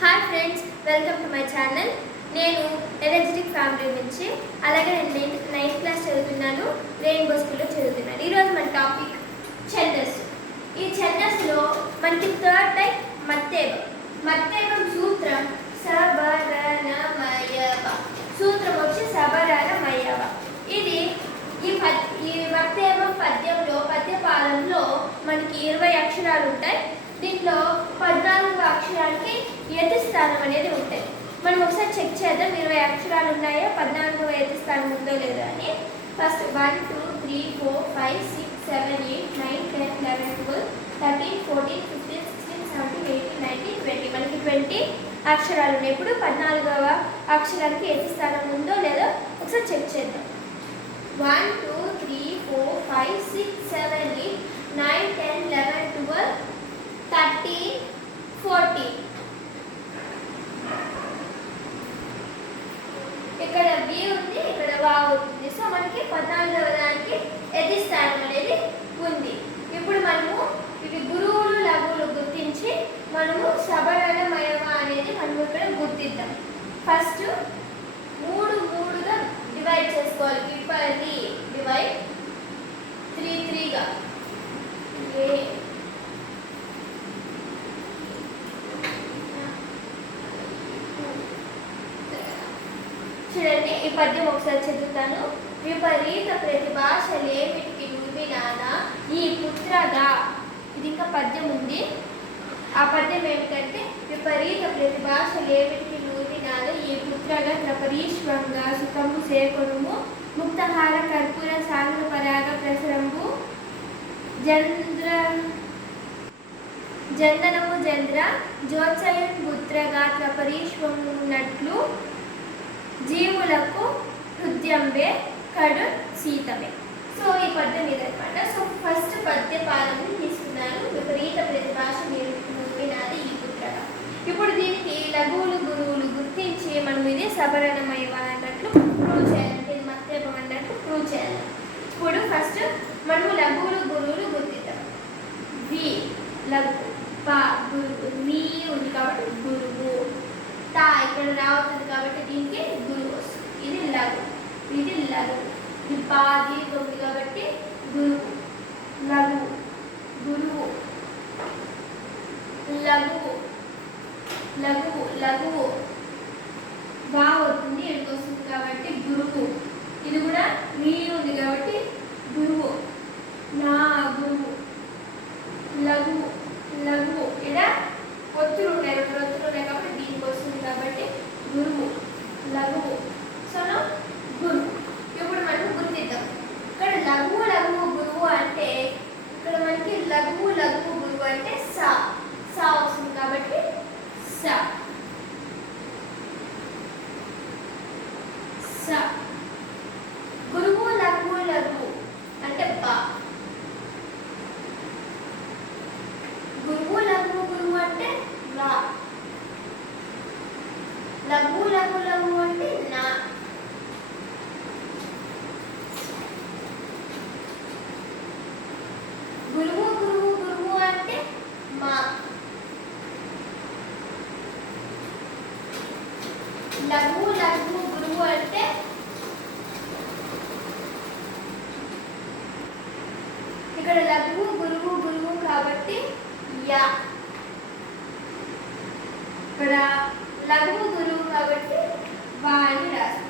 Hi friends, welcome to my channel. నేను energetic family నుంచి, అలాగే నేను నైన్త్ క్లాస్ చదువుతున్నాను, రెయిన్బో స్కూల్లో చదువుతున్నాను. ఈరోజు మన టాపిక్ ఛందస్సు. ఈ ఛందస్సులో మనకి థర్డ్ టైప్ మత్తేవం. మత్తేవం సూత్రం సబరణమయవ. సూత్రం వచ్చి సబరణమయవ. ఇది ఈ మత్తేవం పద్యంలో పద్యపాలంలో మనకి 20 అక్షరాలు ఉంటాయి. దీంట్లో 14వ అక్షరానికి యతి స్థానం అనేది ఉంటాయి. మనం ఒకసారి చెక్ చేద్దాం 20 అక్షరాలు ఉన్నాయో 14వ యతి స్థానం ఉందో లేదో అని. ఫస్ట్ 1 2 3 4 5 6 7 8 9 10 11 12 13 14 15 16 17 18 19 20 మనకి 20 అక్షరాలు ఉన్నాయి. ఇప్పుడు 14వ అక్షరానికి యతి స్థానం ఉందో లేదో ఒకసారి చెక్ చేద్దాం. 1 2 3 4 5 6 7 8 9 10 11 12 13 14. ఇక్కడ వి ఉంది, ఇక్కడ వా ఉంది. సో మనకి 14వ దానికి యతి స్థానం అనేది ఉంది. ఇప్పుడు మనము ఇవి గురువులు లఘువులు గుర్తించి మనము సబరణమయవ అనేది మనము ఇక్కడ గుర్తిద్దాం. ఫస్ట్ 3గా డివైడ్ చేసుకోవాలి. విపరి డివైడ్ 3గా చూడండి. ఈ పద్యం ఒకసారి చదువుతాను. విపరీత ప్రతిభాషలేమిటికి నువ్వినానా ఈ పుత్రగా. ఇది ఇంకా పద్యం ఉంది. ఆ పద్యం ఏమిటంటే విపరీత ప్రతిభాషలేమిటికి నువ్వినానా ఈ పుత్రగా త్రపరీశ్వంగా సుఖము సేకొనుము ముక్తహార కర్పూర సాగర పరాగ ప్రసరంబు జందనము చంద్ర జోత్సయం పుత్రగా త్రపరీశ్వమున్నట్లు జీవులకు హృదయంబే కడు సీతమే. సో ఈ పద్యం ఇదనమాట. సో ఫస్ట్ పద్యపాలను తీసుకున్నాను. విపరీత ప్రతిభాష వినాది ఈ పుత్రగా. ఇప్పుడు దీనికి లఘువులు గురువులు గుర్తించి మనం ఇది సబరణమయవ అన్నట్లు ప్రూవ్ చేయాలంటే ఇది మత్తేవం అన్నట్లు ప్రూవ్ చేయాలి. ఇప్పుడు ఫస్ట్ మనము లఘువులు గురువులు గుర్తిద్దాం. వి లఘు, పా గురువు, నీ ఉంది కాబట్టి గురువు, తా ఇక్కడ రావుతుంది కాబట్టి దీనికి గురువు వస్తుంది. ఇది లఘు, ఇది లఘు. ఇది పా దీనికి ఉంది కాబట్టి గురువు, లఘు, గురువు, లఘువు, లఘువు, లఘువు. బా అవుతుంది ఎందుకు వస్తుంది కాబట్టి గురువు. ఇది కూడా నీ ఉంది కాబట్టి గురువు, నా గురువు, లఘువు, లఘువు. ఇక్కడ ఒత్తులు ఉన్నాయి, 2 ఒత్తులు ఉన్నాయి కాబట్టి దీనికి వస్తుంది కాబట్టి గురువు, లఘువు. సో గురువు. ఇప్పుడు మనం గుర్తిద్దాం. ఇక్కడ లఘువు లఘువు గురువు అంటే ఇక్కడ మనకి లఘువు లఘువు గురువు అంటే సా వస్తుంది కాబట్టి స. గురువు లఘువు లఘువు అంటే బా. గురువు లఘువు గురువు అంటే రా. లఘు లఘు లఘు అంటే నా. గురువు గురువు గురువు అంటే మా. లఘు లఘు గురువు అంటే ఇక్కడ లఘు గురువు గురువు కాబట్టి యా. ఇక్కడ లఘు గురువు కాబట్టి వా అని రాస్తాం.